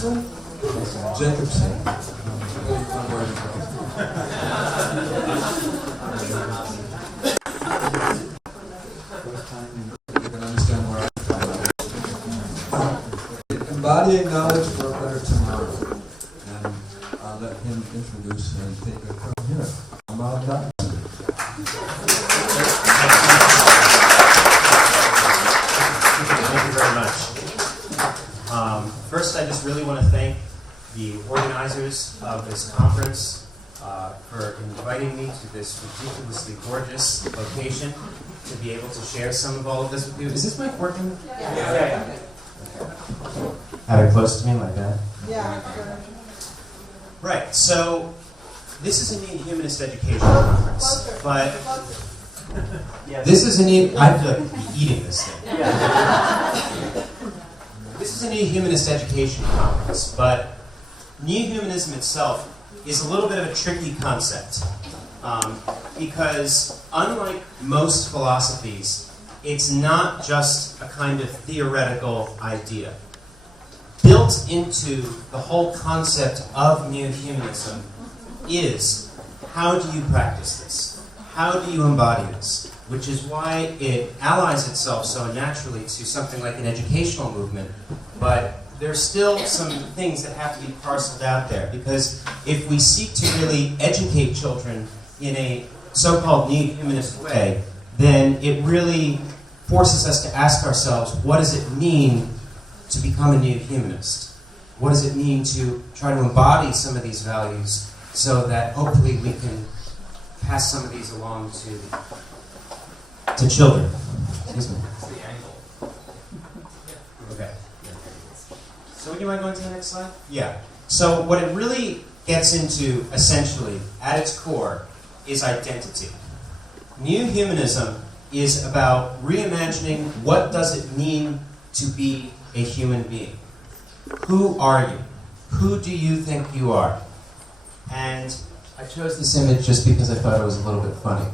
Jacobson? Jacobson. You can understand where I'm from. Embodying knowledge for a better tomorrow. And I'll let him introduce and take it from here. Amal. Thank you very much. First, I just really want to thank the organizers of this conference for inviting me to this ridiculously gorgeous location to be able to share some of all of this with you. Is this mic working? Yeah. Have it close to me like that? Yeah. Right, so this is a Neohumanist education conference, but this is a I feel like I'm eating this thing. This is a Neohumanist education conference, but Neohumanism itself is a little bit of a tricky concept because unlike most philosophies, it's not just a kind of theoretical idea. Built into the whole concept of Neohumanism is how do you practice this? How do you embody this? Which is why it allies itself so naturally to something like an educational movement. But there's still some things that have to be parceled out there, because if we seek to really educate children in a so-called Neohumanist way, then it really forces us to ask ourselves, what does it mean to become a Neohumanist? What does it mean to try to embody some of these values so that hopefully we can pass some of these along to children? Excuse me. Okay. So would you mind going to the next slide? Yeah. So what it really gets into, essentially, at its core, is identity. Neohumanism is about reimagining what does it mean to be a human being. Who are you? Who do you think you are? And I chose this image just because I thought it was a little bit funny.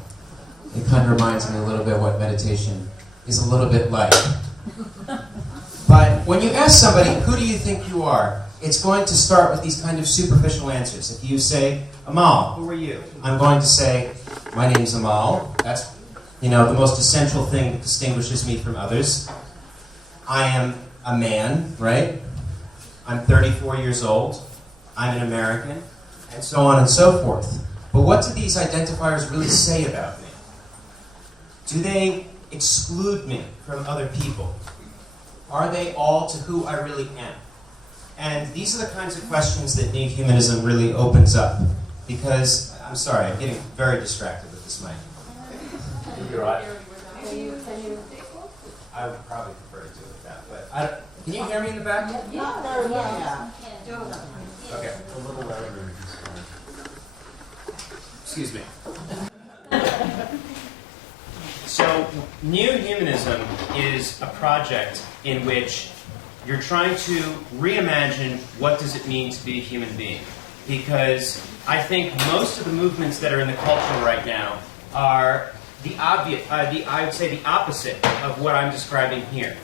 It kind of reminds me a little bit what meditation is a little bit like. But when you ask somebody, who do you think you are? It's going to start with these kind of superficial answers. If you say, Amal, who are you? I'm going to say, my name's Amal. That's, the most essential thing that distinguishes me from others. I am a man, right? I'm 34 years old. I'm an American. And so on and so forth. But what do these identifiers really say about me? Do they exclude me from other people? Are they all to who I really am? And these are the kinds of questions that Neohumanism really opens up. Because, I'm sorry, I'm getting very distracted with this mic. You're right. I would probably prefer to do it with that. But can you hear me in the back? Yeah. Okay. A little louder. Excuse me. So, Neohumanism is a project in which you're trying to reimagine what does it mean to be a human being. Because I think most of the movements that are in the culture right now are I would say the opposite of what I'm describing here.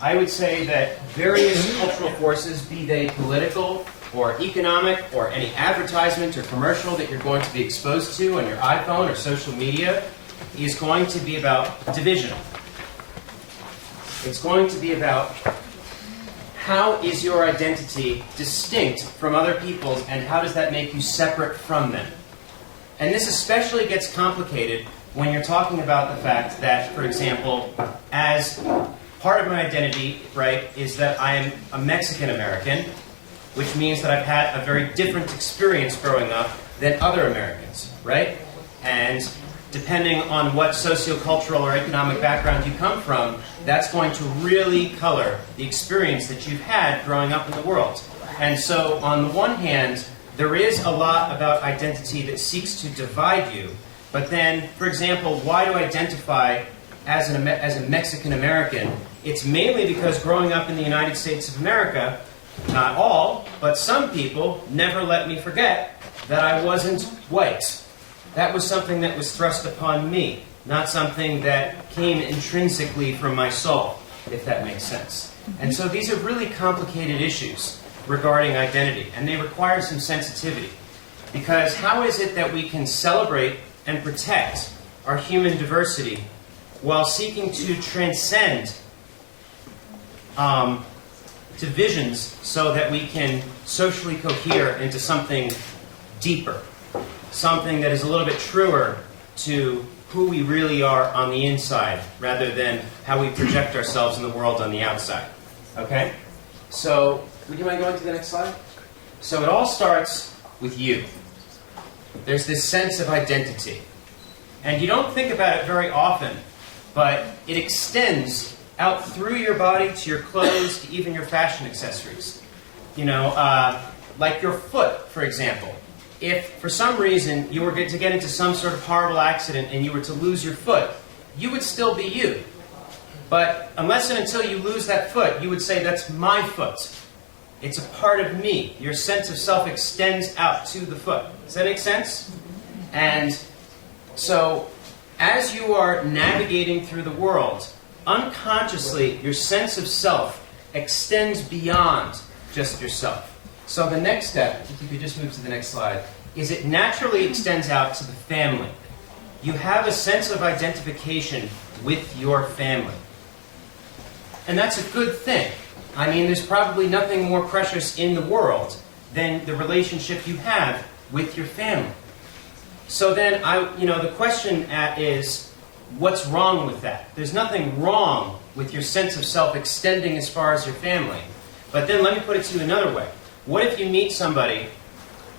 I would say that various cultural forces, be they political or economic or any advertisement or commercial that you're going to be exposed to on your iPhone or social media, is going to be about division. It's going to be about how is your identity distinct from other people's, and how does that make you separate from them? And this especially gets complicated when you're talking about the fact that, for example, as part of my identity, right, is that I am a Mexican American, which means that I've had a very different experience growing up than other Americans, right? And depending on what sociocultural or economic background you come from, that's going to really color the experience that you've had growing up in the world. And so, on the one hand, there is a lot about identity that seeks to divide you. But then, for example, why do I identify as a Mexican American? It's mainly because growing up in the United States of America, not all, but some people never let me forget that I wasn't white. That was something that was thrust upon me, not something that came intrinsically from my soul, if that makes sense. And so these are really complicated issues. regarding identity, and they require some sensitivity. Because how is it that we can celebrate and protect our human diversity while seeking to transcend divisions so that we can socially cohere into something deeper, something that is a little bit truer to who we really are on the inside rather than how we project ourselves in the world on the outside. Okay? So, would you mind going to the next slide? So it all starts with you. There's this sense of identity. And you don't think about it very often, but it extends out through your body to your clothes to even your fashion accessories. You know, like your foot, for example. If for some reason you were to get into some sort of horrible accident and you were to lose your foot, you would still be you. But unless and until you lose that foot, you would say, that's my foot. It's a part of me. Your sense of self extends out to the foot. Does that make sense? And so, as you are navigating through the world, unconsciously, your sense of self extends beyond just yourself. So the next step, if you could just move to the next slide, is it naturally extends out to the family. You have a sense of identification with your family. And that's a good thing. I mean, there's probably nothing more precious in the world than the relationship you have with your family. So then, the question is, what's wrong with that? There's nothing wrong with your sense of self extending as far as your family. But then let me put it to you another way. What if you meet somebody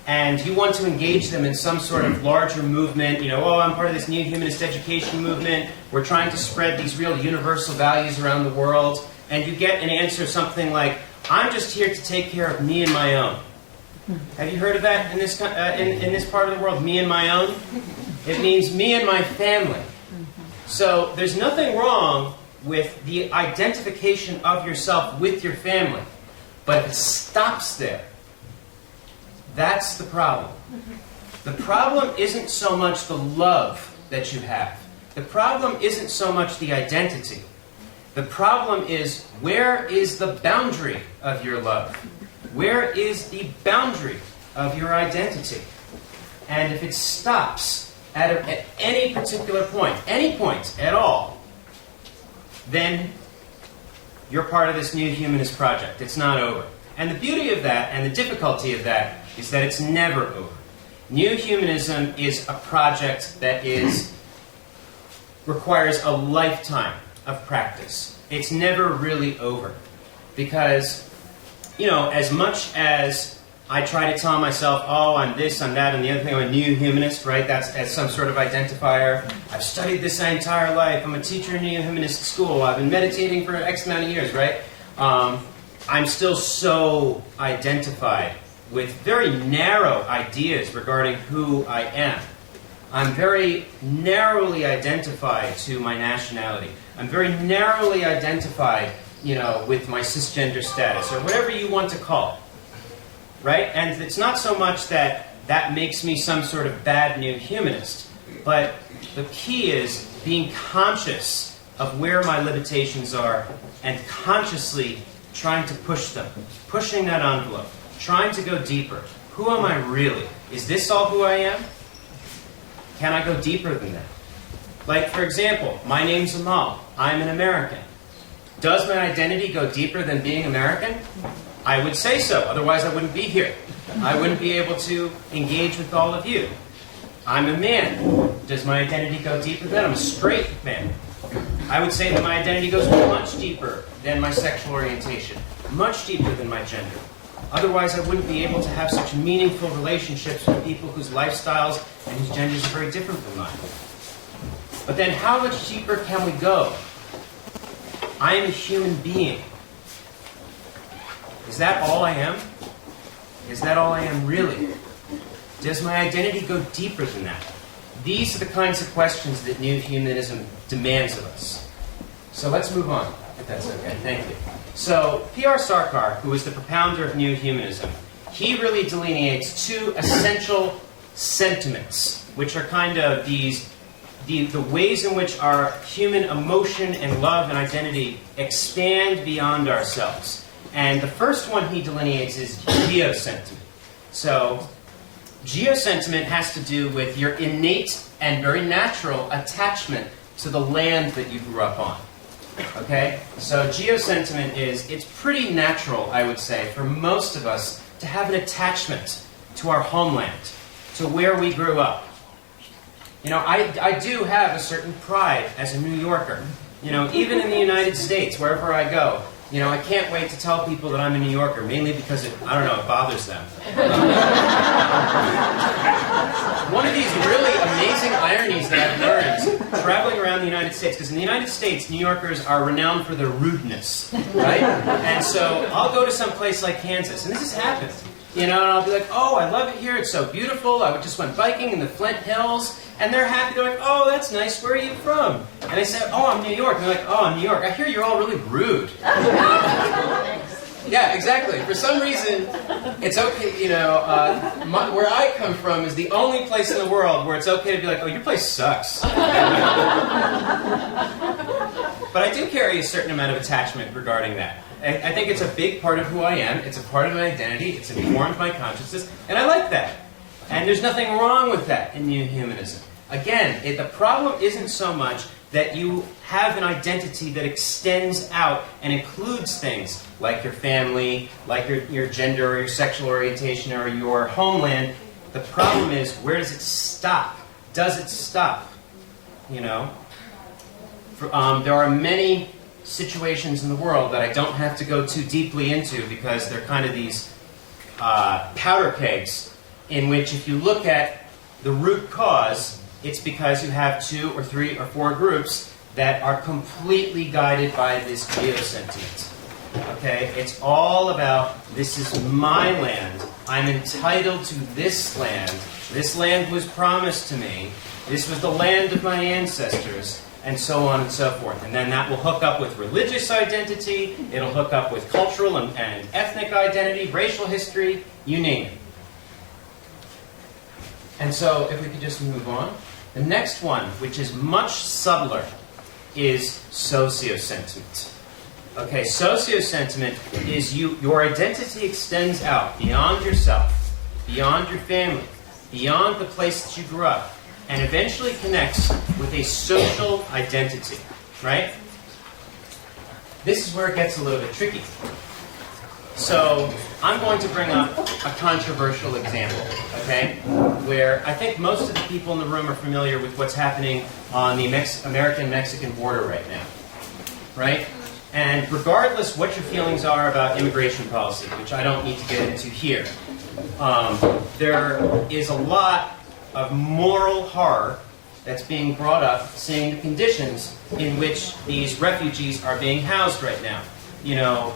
and you want to engage them in some sort of larger movement, I'm part of this new humanist education movement, we're trying to spread these real universal values around the world, and you get an answer something like, I'm just here to take care of me and my own. Have you heard of that in this in this part of the world, me and my own? It means me and my family. So there's nothing wrong with the identification of yourself with your family. But if it stops there, that's the problem. The problem isn't so much the love that you have. The problem isn't so much the identity. The problem is, where is the boundary of your love? Where is the boundary of your identity? And if it stops at any particular point, any point at all, then you're part of this new humanist project. It's not over. And the beauty of that, and the difficulty of that, is that it's never over. New humanism is a project that requires a lifetime of practice. It's never really over. Because, as much as I try to tell myself, I'm this, I'm that, and the other thing, I'm a new humanist, right? That's as some sort of identifier. I've studied this my entire life. I'm a teacher in a new humanist school. I've been meditating for X amount of years, right? I'm still so identified with very narrow ideas regarding who I am. I'm very narrowly identified to my nationality. I'm very narrowly identified, with my cisgender status, or whatever you want to call it. Right? And it's not so much that makes me some sort of bad new humanist, but the key is being conscious of where my limitations are and consciously trying to push them, pushing that envelope, trying to go deeper. Who am I really? Is this all who I am? Can I go deeper than that? Like, for example, my name's Amal. I'm an American. Does my identity go deeper than being American? I would say so, otherwise I wouldn't be here. I wouldn't be able to engage with all of you. I'm a man. Does my identity go deeper than that? I'm a straight man. I would say that my identity goes much deeper than my sexual orientation, much deeper than my gender. Otherwise I wouldn't be able to have such meaningful relationships with people whose lifestyles and whose genders are very different from mine. But then how much deeper can we go? I am a human being. Is that all I am? Is that all I am really? Does my identity go deeper than that? These are the kinds of questions that new humanism demands of us. So let's move on, if that's okay. Thank you. So P.R. Sarkar, who is the propounder of new humanism, he really delineates two essential sentiments, which are kind of the ways in which our human emotion and love and identity expand beyond ourselves. And the first one he delineates is geosentiment. So geosentiment has to do with your innate and very natural attachment to the land that you grew up on. Okay? So geosentiment is, it's pretty natural, I would say, for most of us to have an attachment to our homeland, to where we grew up. You know, I do have a certain pride as a New Yorker. You know, even in the United States, wherever I go, you know, I can't wait to tell people that I'm a New Yorker, mainly because it bothers them. One of these really amazing ironies that I've learned traveling around the United States, because in the United States, New Yorkers are renowned for their rudeness, right? And so I'll go to some place like Kansas, and this has happened. You know, and I'll be like, oh, I love it here, it's so beautiful, I just went biking in the Flint Hills, and they're happy, they're like, oh, that's nice, where are you from? And I say, oh, I'm New York, and they're like, oh, I'm New York, I hear you're all really rude. Yeah, exactly. For some reason, it's okay, you know, where I come from is the only place in the world where it's okay to be like, oh, your place sucks. But I do carry a certain amount of attachment regarding that. I think it's a big part of who I am. It's a part of my identity. It's informed my consciousness. And I like that. And there's nothing wrong with that in New Humanism. Again, the problem isn't so much that you have an identity that extends out and includes things like your family, like your gender or your sexual orientation or your homeland. The problem is, where does it stop? Does it stop? You know? There are many situations in the world that I don't have to go too deeply into because they're kind of these powder kegs in which if you look at the root cause, it's because you have 2 or 3 or 4 groups that are completely guided by this geosentiment. Okay? It's all about, this is my land. I'm entitled to this land. This land was promised to me. This was the land of my ancestors. And so on and so forth. And then that will hook up with religious identity, it'll hook up with cultural and ethnic identity, racial history, you name it. And so, if we could just move on. The next one, which is much subtler, is sociosentiment. Okay, sociosentiment is your identity extends out beyond yourself, beyond your family, beyond the place that you grew up, and eventually connects with a social identity, right? This is where it gets a little bit tricky. So I'm going to bring up a controversial example, okay, where I think most of the people in the room are familiar with what's happening on the American-Mexican border right now, right? And regardless what your feelings are about immigration policy, which I don't need to get into here, there is a lot of moral horror that's being brought up, seeing the conditions in which these refugees are being housed right now. You know,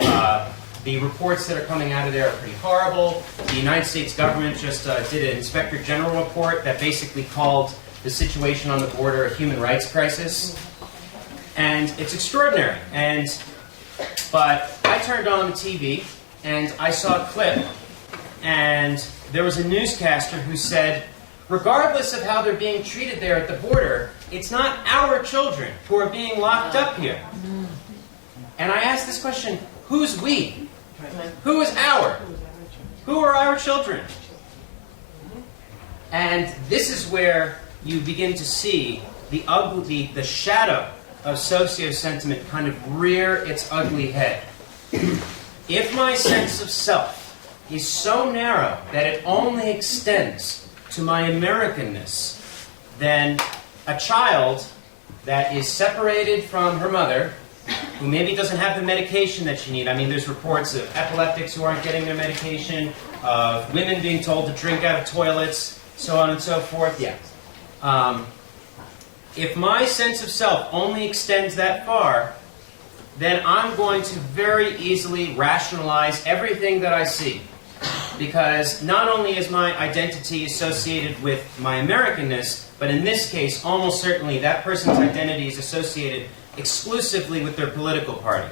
the reports that are coming out of there are pretty horrible. The United States government just did an Inspector General report that basically called the situation on the border a human rights crisis. And it's extraordinary. But I turned on the TV, and I saw a clip, and there was a newscaster who said, regardless of how they're being treated there at the border, it's not our children who are being locked up here. And I asked this question, who's we? Who is our? Who are our children? And this is where you begin to see the shadow of socio-sentiment kind of rear its ugly head. If my sense of self is so narrow that it only extends to my Americanness, then a child that is separated from her mother, who maybe doesn't have the medication that she needs. I mean, there's reports of epileptics who aren't getting their medication, of women being told to drink out of toilets, so on and so forth. Yeah. If my sense of self only extends that far, then I'm going to very easily rationalize everything that I see. Because not only is my identity associated with my Americanness, but in this case, almost certainly that person's identity is associated exclusively with their political party.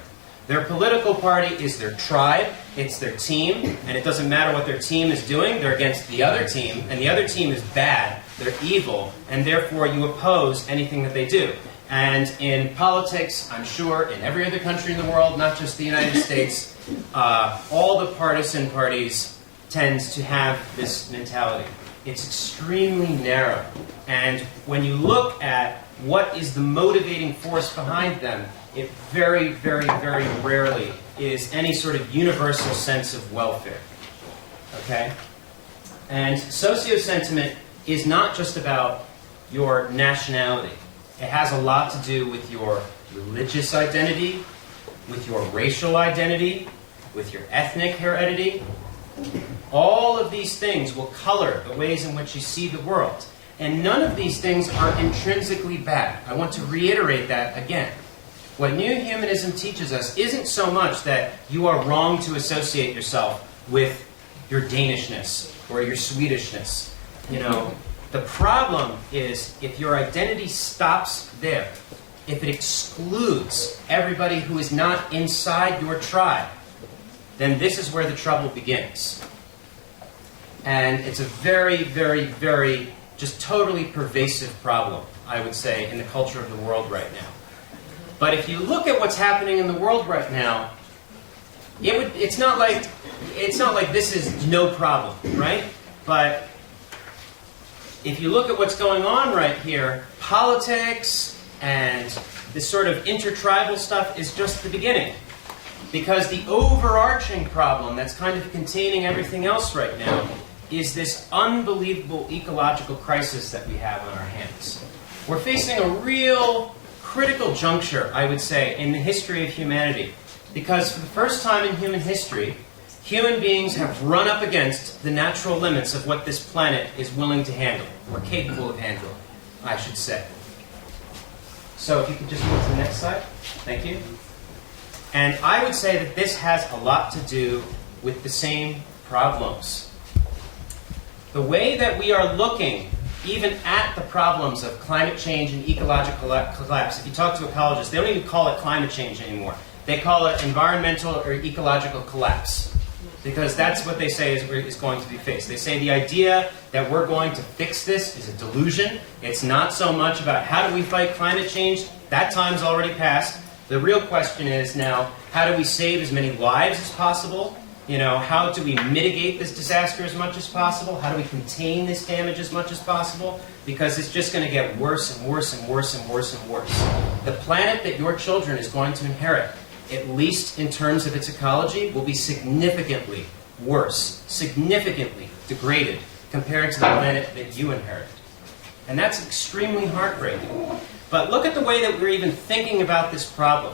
Their political party is their tribe, it's their team, and it doesn't matter what their team is doing, they're against the other team, and the other team is bad, they're evil, and therefore you oppose anything that they do. And in politics, I'm sure, in every other country in the world, not just the United States, all the partisan parties tends to have this mentality. It's extremely narrow. And when you look at what is the motivating force behind them, it very, very, very rarely is any sort of universal sense of welfare. Okay? And socio-sentiment is not just about your nationality. It has a lot to do with your religious identity, with your racial identity, with your ethnic heredity. All of these things will color the ways in which you see the world. And none of these things are intrinsically bad. I want to reiterate that again. What New Humanism teaches us isn't so much that you are wrong to associate yourself with your Danishness or your Swedishness. You know, the problem is if your identity stops there, if it excludes everybody who is not inside your tribe, then this is where the trouble begins. And it's a very, very, very, just totally pervasive problem, I would say, in the culture of the world right now. But if you look at what's happening in the world right now, it's not like this is no problem, right? But if you look at what's going on right here, politics and this sort of intertribal stuff is just the beginning. Because the overarching problem that's kind of containing everything else right now is this unbelievable ecological crisis that we have on our hands. We're facing a real critical juncture, I would say, in the history of humanity. Because for the first time in human history, human beings have run up against the natural limits of what this planet is willing to handle, or capable of handling, I should say. So if you could just move to the next slide. Thank you. And I would say that this has a lot to do with the same problems. The way that we are looking even at the problems of climate change and ecological collapse, if you talk to ecologists, they don't even call it climate change anymore. They call it environmental or ecological collapse, because that's what they say is going to be fixed. They say the idea that we're going to fix this is a delusion. It's not so much about how do we fight climate change. That time's already passed. The real question is now, how do we save as many lives as possible? You know, how do we mitigate this disaster as much as possible? How do we contain this damage as much as possible? Because it's just going to get worse and worse and worse and worse and worse. The planet that your children is going to inherit, at least in terms of its ecology, will be significantly worse, significantly degraded compared to the planet that you inherited. And that's extremely heartbreaking. But look at the way that we're even thinking about this problem.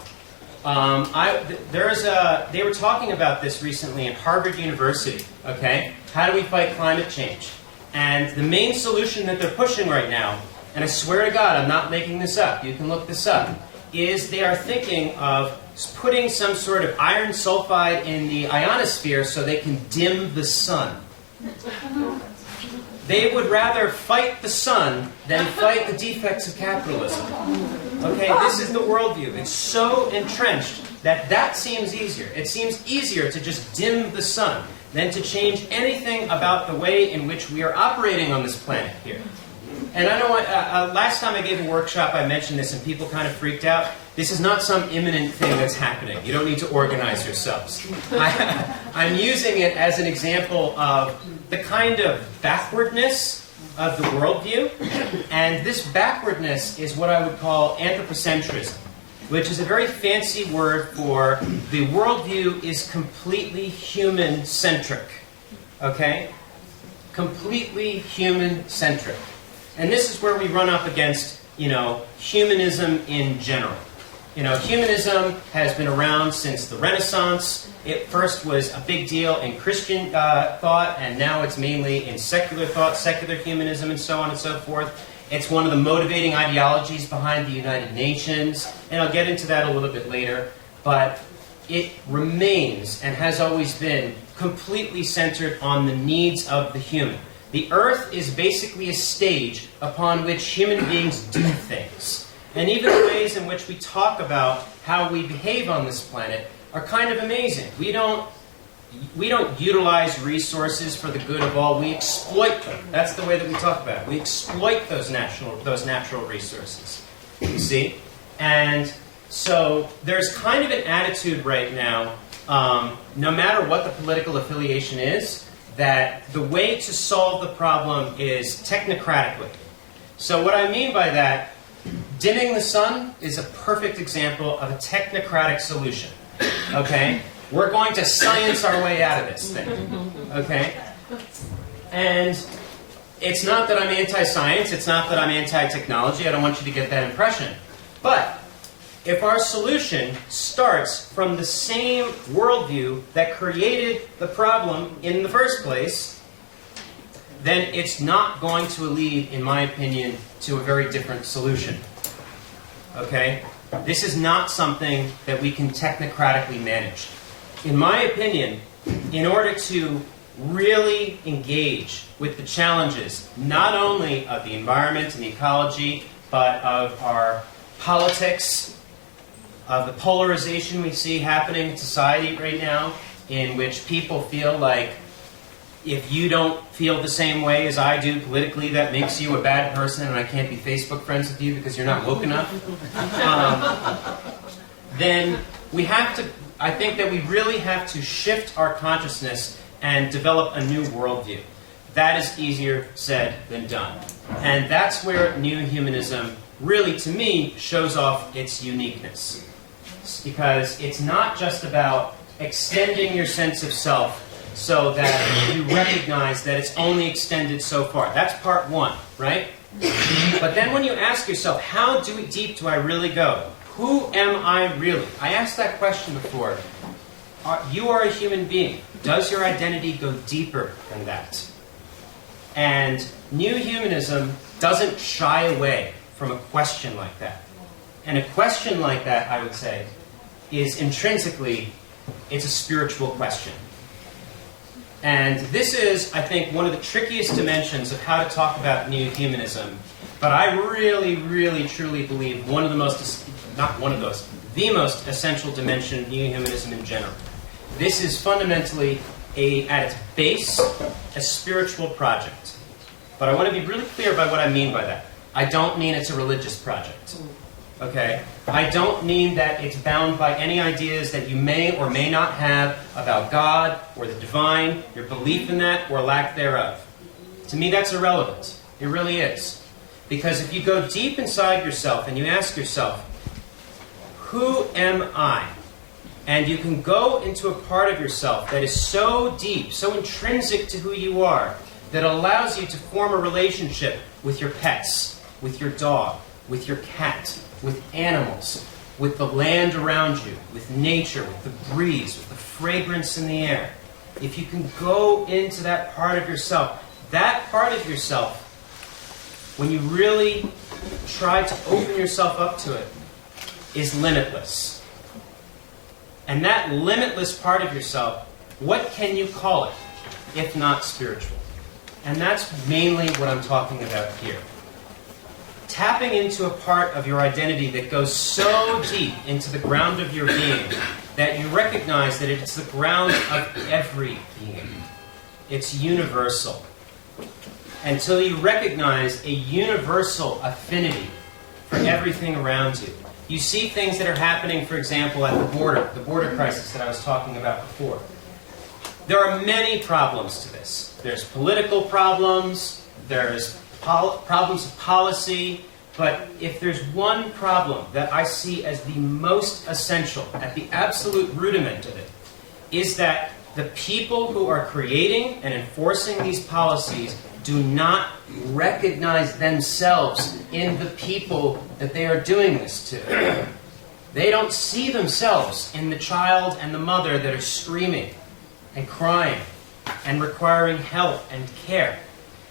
They were talking about this recently at Harvard University, okay? How do we fight climate change? And the main solution that they're pushing right now, and I swear to God, I'm not making this up, you can look this up, is they are thinking of putting some sort of iron sulfide in the ionosphere so they can dim the sun. They would rather fight the sun than fight the defects of capitalism. Okay, this is the worldview. It's so entrenched that that seems easier. It seems easier to just dim the sun than to change anything about the way in which we are operating on this planet here. And I know last time I gave a workshop, I mentioned this and people kind of freaked out. This is not some imminent thing that's happening. You don't need to organize yourselves. I'm using it as an example of the kind of backwardness of the worldview. And this backwardness is what I would call anthropocentrism, which is a very fancy word for the worldview is completely human-centric. Okay? Completely human-centric. And this is where we run up against, humanism in general. Humanism has been around since the Renaissance. It first was a big deal in Christian thought, and now it's mainly in secular thought, secular humanism, and so on and so forth. It's one of the motivating ideologies behind the United Nations, and I'll get into that a little bit later. But it remains, and has always been, completely centered on the needs of the human. The Earth is basically a stage upon which human beings do things. And even the ways in which we talk about how we behave on this planet are kind of amazing. We don't utilize resources for the good of all. We exploit them. That's the way that we talk about it. We exploit those natural resources. You see? And so there's kind of an attitude right now no matter what the political affiliation is, that the way to solve the problem is technocratically. So what I mean by that, dimming the sun is a perfect example of a technocratic solution. Okay? We're going to science our way out of this thing. Okay? And it's not that I'm anti-science, it's not that I'm anti-technology, I don't want you to get that impression. But if our solution starts from the same worldview that created the problem in the first place, then it's not going to lead, in my opinion, to a very different solution. Okay? This is not something that we can technocratically manage. In my opinion, in order to really engage with the challenges, not only of the environment and the ecology, but of our politics, of the polarization we see happening in society right now, in which people feel like if you don't feel the same way as I do politically, that makes you a bad person and I can't be Facebook friends with you because you're not woke enough, then we have to, I think that we really have to shift our consciousness and develop a new worldview. That is easier said than done. And that's where Neohumanism really, to me, shows off its uniqueness. Because it's not just about extending your sense of self so that you recognize that it's only extended so far. That's part one, right? But then when you ask yourself, how deep do I really go? Who am I really? I asked that question before. You are a human being. Does your identity go deeper than that? And Neohumanism doesn't shy away from a question like that. And a question like that, I would say, is intrinsically, it's a spiritual question. And this is, I think, one of the trickiest dimensions of how to talk about Neohumanism. But I really, really, truly believe one of the most, not one of those, the most essential dimension of Neohumanism in general. This is fundamentally, at its base, a spiritual project. But I want to be really clear about what I mean by that. I don't mean it's a religious project. Okay? I don't mean that it's bound by any ideas that you may or may not have about God or the divine, your belief in that or lack thereof. To me, that's irrelevant. It really is. Because if you go deep inside yourself and you ask yourself, who am I? And you can go into a part of yourself that is so deep, so intrinsic to who you are, that allows you to form a relationship with your pets, with your dog, with your cat, with animals, with the land around you, with nature, with the breeze, with the fragrance in the air. If you can go into that part of yourself, when you really try to open yourself up to it, is limitless. And that limitless part of yourself, what can you call it, if not spiritual? And that's mainly what I'm talking about here. Tapping into a part of your identity that goes so deep into the ground of your being that you recognize that it's the ground of every being. It's universal. Until you recognize a universal affinity for everything around you. You see things that are happening, for example, at the border crisis that I was talking about before. There are many problems to this. There's political problems, there's problems of policy, but if there's one problem that I see as the most essential, at the absolute rudiment of it, is that the people who are creating and enforcing these policies do not recognize themselves in the people that they are doing this to. They don't see themselves in the child and the mother that are screaming and crying and requiring help and care.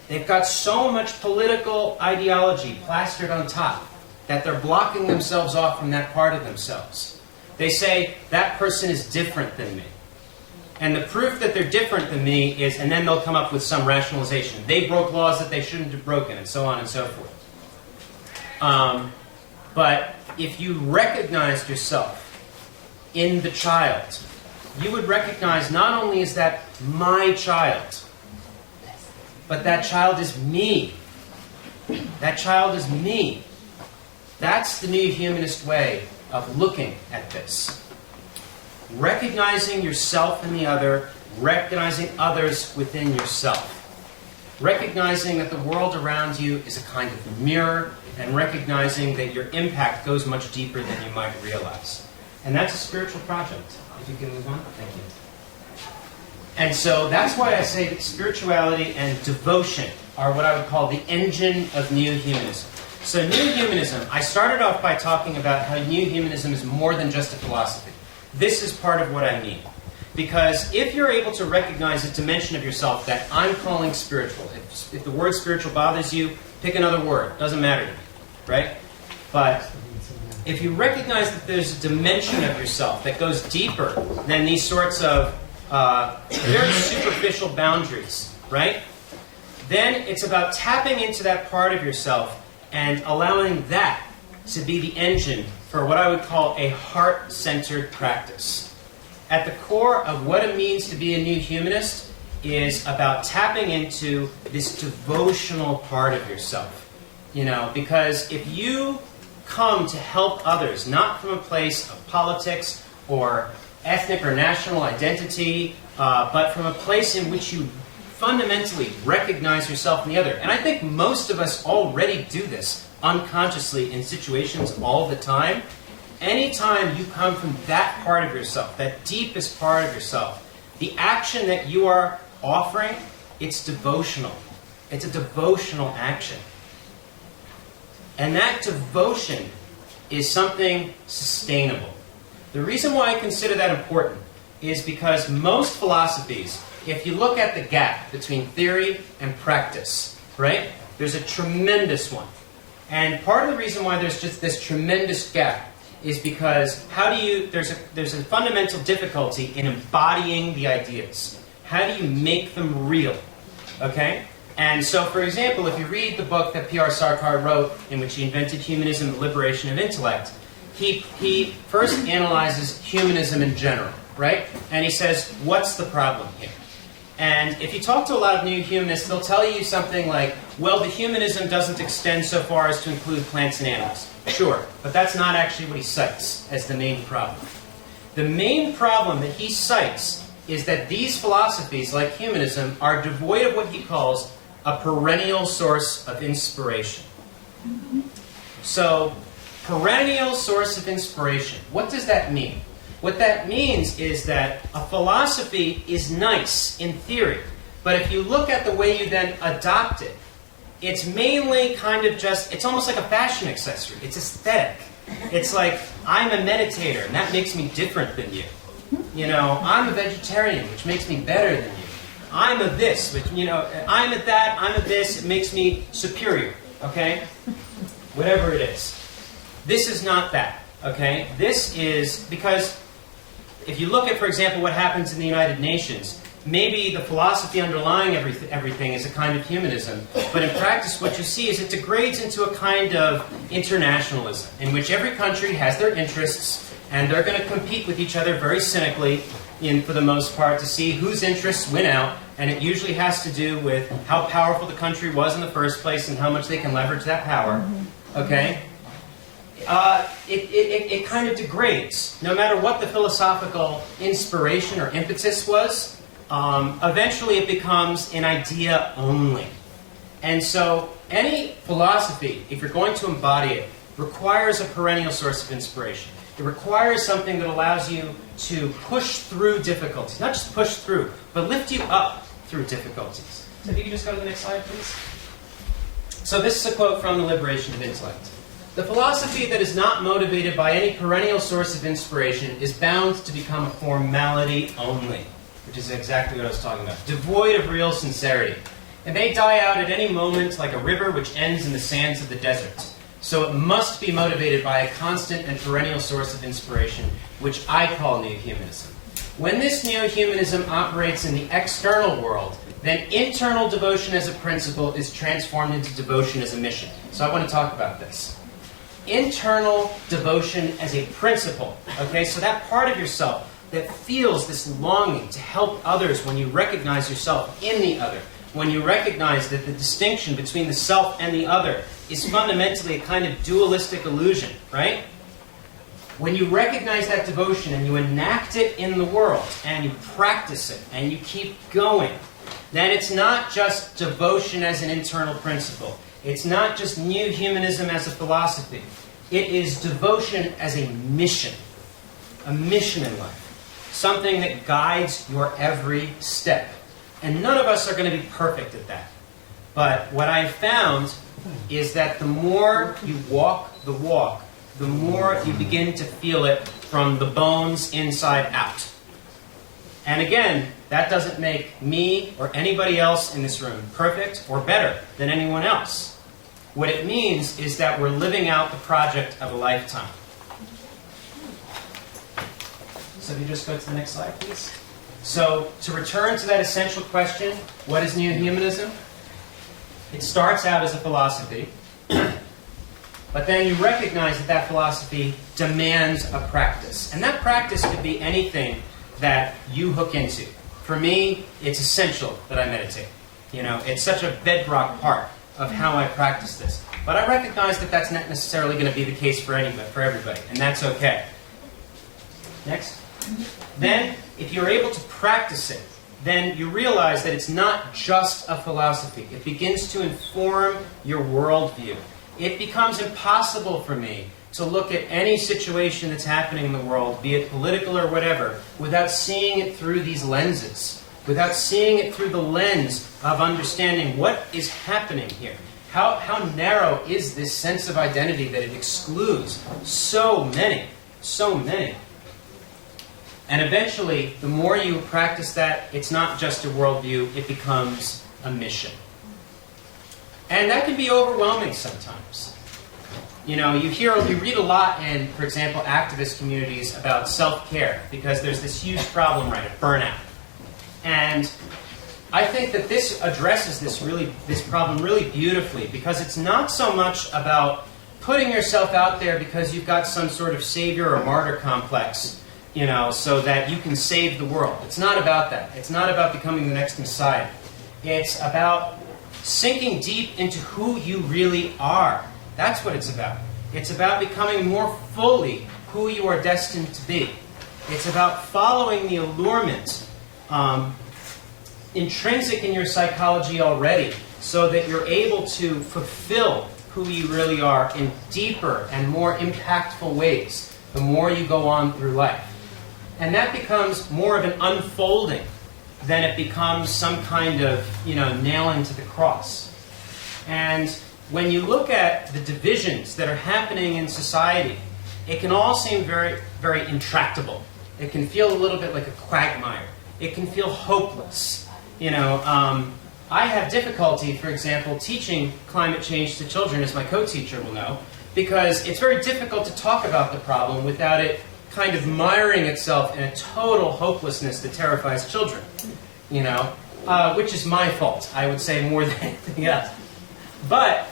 They've got so much political ideology plastered on top that they're blocking themselves off from that part of themselves. They say, that person is different than me. And the proof that they're different than me is, and then they'll come up with some rationalization. They broke laws that they shouldn't have broken, and so on and so forth. But if you recognized yourself in the child, you would recognize not only is that my child, but that child is me. That child is me. That's the Neohumanist way of looking at this. recognizing yourself in the other, recognizing others within yourself. Recognizing that the world around you is a kind of mirror, and recognizing that your impact goes much deeper than you might realize. And that's a spiritual project. If you can move on. Thank you. And so that's why I say that spirituality and devotion are what I would call the engine of Neohumanism. So Neohumanism, I started off by talking about how Neohumanism is more than just a philosophy. This is part of what I mean. Because if you're able to recognize a dimension of yourself that I'm calling spiritual, if the word spiritual bothers you, pick another word. Doesn't matter to me, right? But if you recognize that there's a dimension of yourself that goes deeper than these sorts of very superficial boundaries, right? Then it's about tapping into that part of yourself and allowing that to be the engine for what I would call a heart-centered practice. At the core of what it means to be a new humanist is about tapping into this devotional part of yourself. You know, because if you come to help others, not from a place of politics or ethnic or national identity, but from a place in which you fundamentally recognize yourself in the other. And I think most of us already do this unconsciously in situations all the time. Anytime you come from that part of yourself, that deepest part of yourself, the action that you are offering, it's devotional. It's a devotional action. And that devotion is something sustainable. The reason why I consider that important is because most philosophies, if you look at the gap between theory and practice, right, there's a tremendous one. And part of the reason why there's just this tremendous gap is because there's a fundamental difficulty in embodying the ideas. How do you make them real? Okay? And so, for example, if you read the book that P.R. Sarkar wrote, in which he invented humanism, the liberation of intellect, he first analyzes humanism in general, right? And he says, what's the problem here? And if you talk to a lot of new humanists, they'll tell you something like, well, the humanism doesn't extend so far as to include plants and animals. Sure, but that's not actually what he cites as the main problem. The main problem that he cites is that these philosophies, like humanism, are devoid of what he calls a perennial source of inspiration. So, perennial source of inspiration. What does that mean? What that means is that a philosophy is nice in theory, but if you look at the way you then adopt it, it's mainly kind of just, it's almost like a fashion accessory. It's aesthetic. It's like, I'm a meditator, and that makes me different than you. You know, I'm a vegetarian, which makes me better than you. I'm a this, which, you know, I'm a that, I'm a this, it makes me superior, okay? Whatever it is. This is not that, okay? This is, because if you look at, for example, what happens in the United Nations, maybe the philosophy underlying everything is a kind of humanism, but in practice what you see is it degrades into a kind of internationalism, in which every country has their interests, and they're going to compete with each other very cynically, for the most part, to see whose interests win out, and it usually has to do with how powerful the country was in the first place and how much they can leverage that power, okay? It kind of degrades. No matter what the philosophical inspiration or impetus was, eventually it becomes an idea only. And so any philosophy, if you're going to embody it, requires a perennial source of inspiration. It requires something that allows you to push through difficulties. Not just push through, but lift you up through difficulties. So if you could just go to the next slide, please. So this is a quote from The Liberation of Intellect. The philosophy that is not motivated by any perennial source of inspiration is bound to become a formality only, which is exactly what I was talking about. Devoid of real sincerity. It may die out at any moment like a river which ends in the sands of the desert. So it must be motivated by a constant and perennial source of inspiration, which I call Neohumanism. When this Neohumanism operates in the external world, then internal devotion as a principle is transformed into devotion as a mission. So I want to talk about this. Internal devotion as a principle. Okay, so that part of yourself that feels this longing to help others when you recognize yourself in the other, when you recognize that the distinction between the self and the other is fundamentally a kind of dualistic illusion, right? when you recognize that devotion and you enact it in the world, and you practice it, and you keep going, then it's not just devotion as an internal principle. It's not just new humanism as a philosophy. It is devotion as a mission in life. Something that guides your every step. And none of us are going to be perfect at that. But what I've found is that the more you walk the walk, the more you begin to feel it from the bones inside out. And again, that doesn't make me or anybody else in this room perfect or better than anyone else. What it means is that we're living out the project of a lifetime. So if you just go to the next slide, please. So to return to that essential question, what is Neohumanism? It starts out as a philosophy, but then you recognize that that philosophy demands a practice. And that practice could be anything that you hook into. For me, it's essential that I meditate. You know, it's such a bedrock part of how I practice this. But I recognize that that's not necessarily going to be the case for everybody, and that's okay. Next. Then, if you're able to practice it, then you realize that it's not just a philosophy. It begins to inform your worldview. It becomes impossible for me to look at any situation that's happening in the world, be it political or whatever, without seeing it through these lenses, without seeing it through the lens of understanding what is happening here. How narrow is this sense of identity that it excludes so many. And eventually, the more you practice that, it's not just a worldview, it becomes a mission. And that can be overwhelming sometimes. You know, you read a lot in, for example, activist communities about self-care, because there's this huge problem, right, of burnout. And I think that this addresses this problem really beautifully, because it's not so much about putting yourself out there because you've got some sort of savior or martyr complex, you know, so that you can save the world. It's not about that. It's not about becoming the next Messiah. It's about sinking deep into who you really are. That's what it's about. It's about becoming more fully who you are destined to be. It's about following the allurement intrinsic in your psychology already, so that you're able to fulfill who you really are in deeper and more impactful ways the more you go on through life. And that becomes more of an unfolding than it becomes some kind of, you know, nailing to the cross. And when you look at the divisions that are happening in society, it can all seem very, very intractable. It can feel a little bit like a quagmire. It can feel hopeless. You know, I have difficulty, for example, teaching climate change to children, as my co-teacher will know, because it's very difficult to talk about the problem without it kind of miring itself in a total hopelessness that terrifies children, you know, which is my fault, I would say, more than anything else. But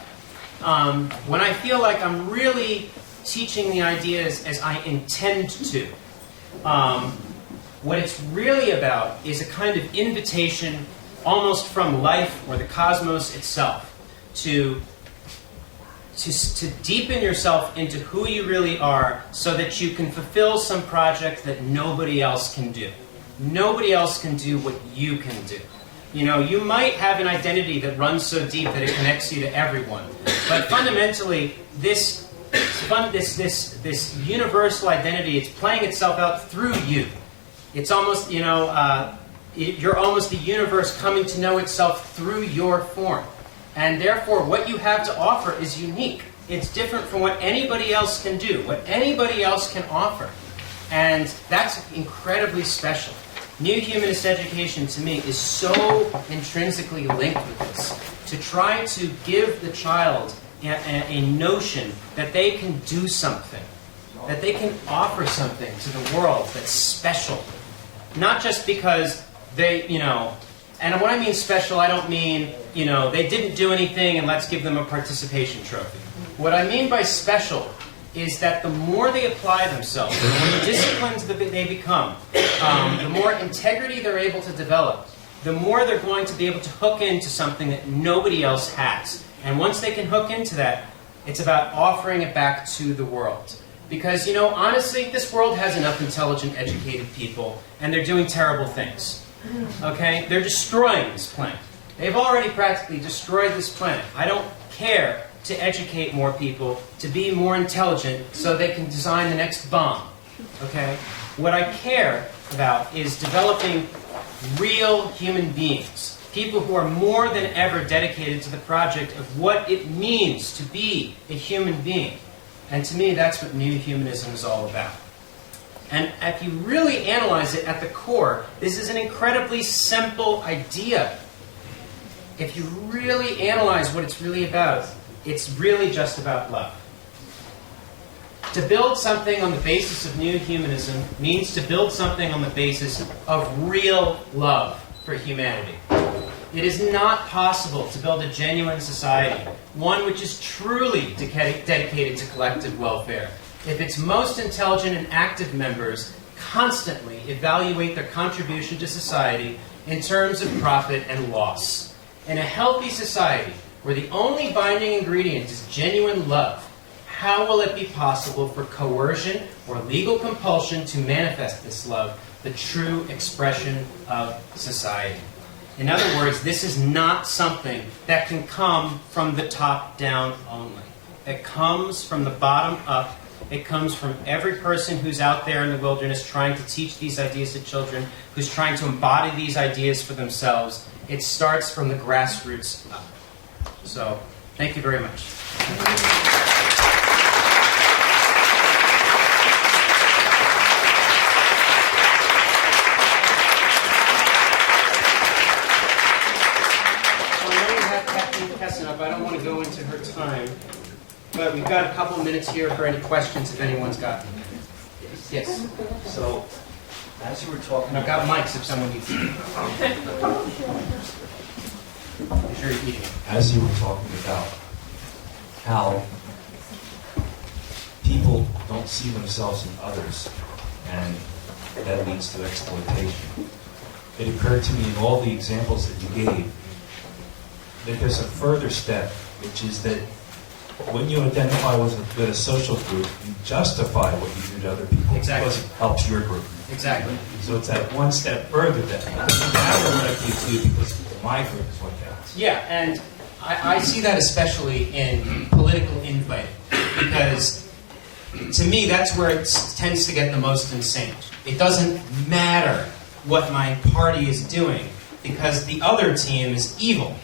when I feel like I'm really teaching the ideas as I intend to, what it's really about is a kind of invitation, almost from life or the cosmos itself, to deepen yourself into who you really are, so that you can fulfill some project that nobody else can do. Nobody else can do what you can do. You know, you might have an identity that runs so deep that it connects you to everyone, but fundamentally, this universal identity, it's playing itself out through you. It's almost, you know, you're almost the universe coming to know itself through your form. And therefore, what you have to offer is unique. It's different from what anybody else can do, what anybody else can offer. And that's incredibly special. New humanist education, to me, is so intrinsically linked with this. To try to give the child a notion that they can do something, that they can offer something to the world that's special. Not just because they, you know, and when I mean special, I don't mean, you know, they didn't do anything and let's give them a participation trophy. What I mean by special is that the more they apply themselves, the more disciplined they become, the more integrity they're able to develop, the more they're going to be able to hook into something that nobody else has. And once they can hook into that, it's about offering it back to the world. Because, honestly, this world has enough intelligent, educated people, and they're doing terrible things. Okay? They're destroying this planet. They've already practically destroyed this planet. I don't care to educate more people, to be more intelligent, so they can design the next bomb. Okay? What I care about is developing real human beings. People who are more than ever dedicated to the project of what it means to be a human being. And to me, that's what Neohumanism is all about. And if you really analyze it at the core, this is an incredibly simple idea. If you really analyze what it's really about, it's really just about love. To build something on the basis of Neohumanism means to build something on the basis of real love for humanity. It is not possible to build a genuine society, one which is truly dedicated to collective welfare, if its most intelligent and active members constantly evaluate their contribution to society in terms of profit and loss. In a healthy society, where the only binding ingredient is genuine love, how will it be possible for coercion or legal compulsion to manifest this love, the true expression of society? In other words, this is not something that can come from the top down only. It comes from the bottom up. It comes from every person who's out there in the wilderness trying to teach these ideas to children, who's trying to embody these ideas for themselves. It starts from the grassroots up. So, thank you very much. I don't want to go into her time, but we've got a couple of minutes here for any questions if anyone's got them. Yes? So, as you were talking, And I've got mics if someone needs them. Be sure you're eating. as you were talking about how people don't see themselves in others, and that leads to exploitation, it occurred to me in all the examples that you gave that there's a further step, which is that when you identify with a social group, you justify what you do to other people because it helps your group. Exactly. So it's that one step further that I matter what I do too because my group is what counts. Yeah, and I see that especially in political infighting, because to me that's where it tends to get the most insane. It doesn't matter what my party is doing because the other team is evil.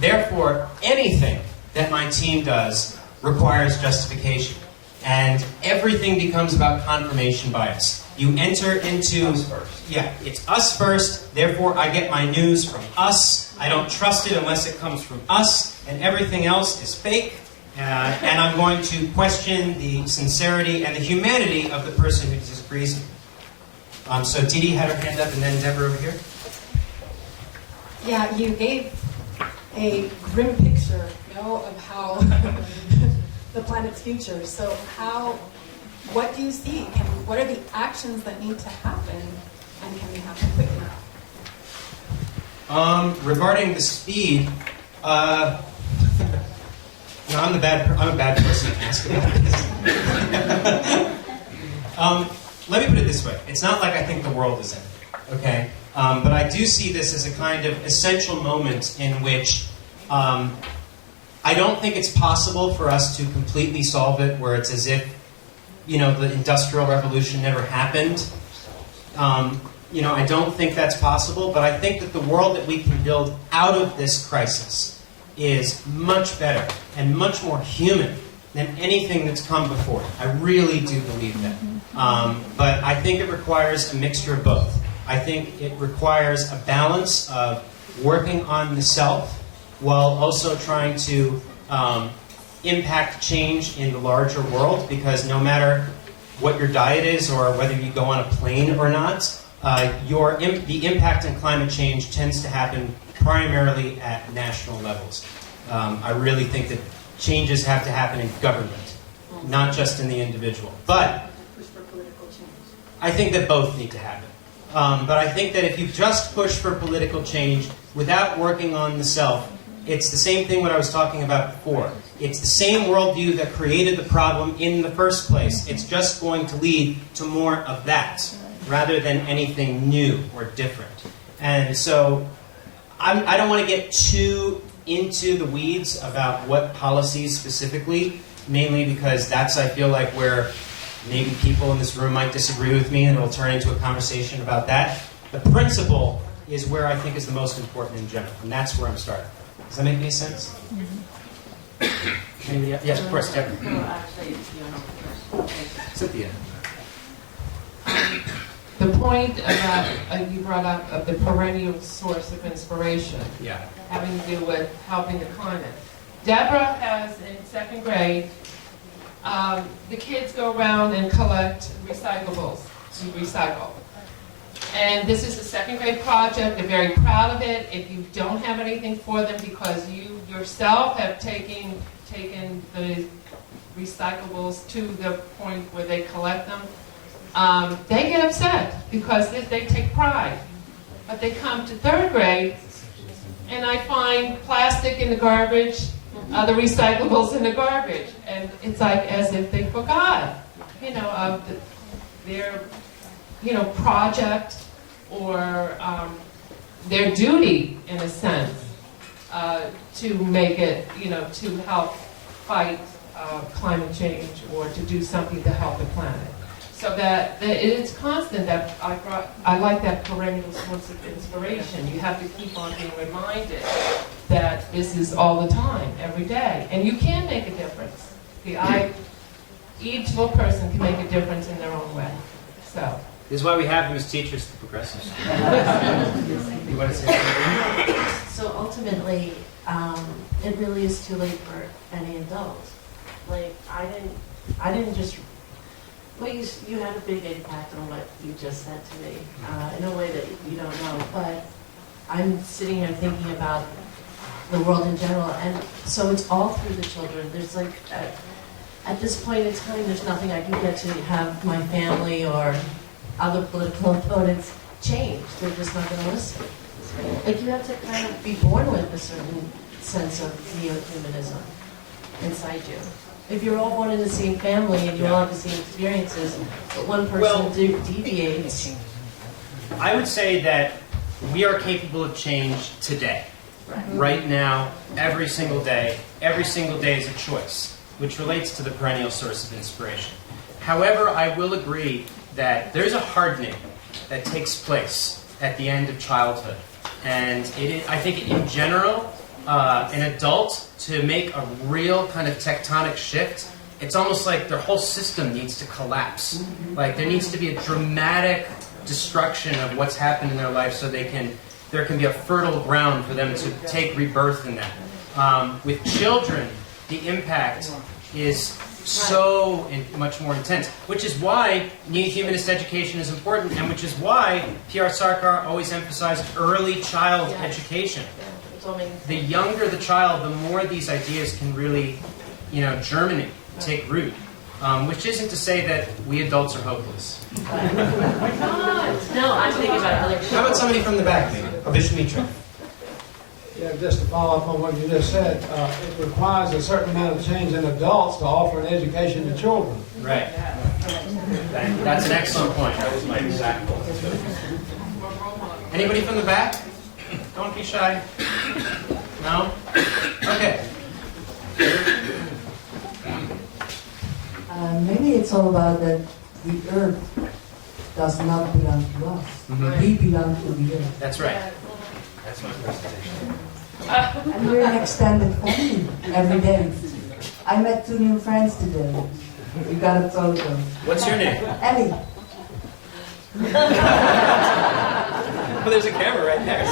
Therefore, anything that my team does requires justification. And everything becomes about confirmation bias. You enter into... Us first. Yeah, it's us first, therefore I get my news from us. I don't trust it unless it comes from us, and everything else is fake. And I'm going to question the sincerity and the humanity of the person who disagrees with me. So Dee Dee had her hand up, and then Deborah over here. Yeah, you gave a grim picture, of how the planet's future. So what do you see? What are the actions that need to happen, and can they happen quickly? Regarding the speed, I'm a bad person to ask about this. Let me put it this way. It's not like I think the world is ending, okay? But I do see this as a kind of essential moment in which I don't think it's possible for us to completely solve it, where it's as if, the Industrial Revolution never happened. I don't think that's possible, but I think that the world that we can build out of this crisis is much better and much more human than anything that's come before it. I really do believe that. But I think it requires a mixture of both. I think it requires a balance of working on the self while also trying to impact change in the larger world, because no matter what your diet is or whether you go on a plane or not, the impact on climate change tends to happen primarily at national levels. I really think that changes have to happen in government, not just in the individual. But I think that both need to happen. But I think that if you just push for political change without working on the self, It's the same thing what I was talking about before. It's the same worldview that created the problem in the first place. It's just going to lead to more of that, rather than anything new or different. And so I don't want to get too into the weeds about what policies specifically, mainly because that's, I feel like, where maybe people in this room might disagree with me, and it'll turn into a conversation about that. The principle is where I think is the most important in general, and that's where I'm starting. Does that make any sense? Anybody else? Yes, of course, Deborah. No, actually, it's Fiona first. Cynthia. The point about you brought up of the perennial source of inspiration, Yeah. having to do with helping the climate. Deborah has in second grade, the kids go around and collect recyclables to recycle. And this is a second grade project. They're very proud of it. If you don't have anything for them because you yourself have taken the recyclables to the point where they collect them, they get upset because they take pride. But they come to third grade, and I find plastic in the garbage, other recyclables in the garbage, and it's like as if they forgot, of their, project or their duty in a sense to make it, to help fight climate change or to do something to help the planet. So that it's constant. That I like that perennial source of inspiration. You have to keep on being reminded that this is all the time, every day, and you can make a difference. Each little person can make a difference in their own way. So. This is why we have them as teachers to progressive schools. You want to say something? So ultimately, it really is too late for any adult. Like, I didn't just, well, you had a big impact on what you just said to me, in a way that you don't know, but I'm sitting here thinking about the world in general, and so it's all through the children. There's like, at this point in time, there's nothing I can get to have my family or other political opponents change. They're just not going to listen. Like, you have to kind of be born with a certain sense of neohumanism inside you. If you're all born in the same family and you all have the same experiences, but one person deviates. I would say that we are capable of change today. Right now, every single day is a choice, which relates to the perennial source of inspiration. However, I will agree that there's a hardening that takes place at the end of childhood. And I think in general, an adult, to make a real kind of tectonic shift, it's almost like their whole system needs to collapse. Like, there needs to be a dramatic destruction of what's happened in their life so there can be a fertile ground for them to take rebirth in that. With children, the impact is so much more intense, which is why neo-humanist education is important, and which is why P.R. Sarkar always emphasized early child education. The younger the child, the more these ideas can really, germinate, take root. Which isn't to say that we adults are hopeless. No, I'm thinking about other people. How about somebody from the back, maybe? Abhishmitra. Yeah, just to follow up on what you just said, it requires a certain amount of change in adults to offer an education to children. Right. That's an excellent point. That was my exact point. Anybody from the back? Don't be shy. No? Okay. Maybe it's all about that the earth does not belong to us. We belong to the earth. That's right. That's my presentation. And we're an extended family every day. I met 2 new friends today. We got a photo. What's your name? Ellie. Well, there's a camera right there.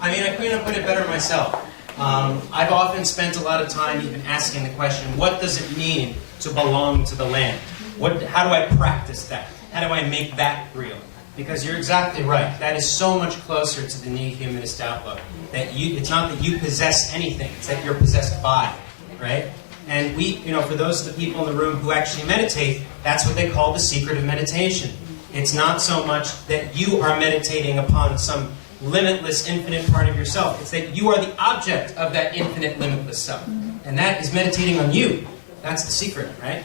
I mean, I couldn't have put it better myself. I've often spent a lot of time even asking the question, what does it mean to belong to the land? How do I practice that? How do I make that real? Because you're exactly right. That is so much closer to the neo-humanist outlook. That it's not that you possess anything, it's that you're possessed by, right? And for those of the people in the room who actually meditate, that's what they call the secret of meditation. It's not so much that you are meditating upon some limitless, infinite part of yourself. It's that you are the object of that infinite, limitless self. And that is meditating on you. That's the secret, right?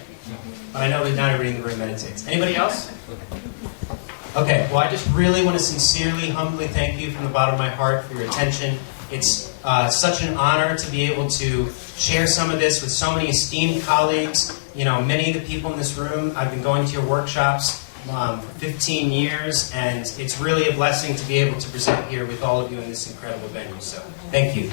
But I know that not everybody in the room meditates. Anybody else? Okay, well, I just really want to sincerely, humbly thank you from the bottom of my heart for your attention. It's such an honor to be able to share some of this with so many esteemed colleagues. You know, many of the people in this room, I've been going to your workshops for 15 years, and it's really a blessing to be able to present here with all of you in this incredible venue. So, thank you.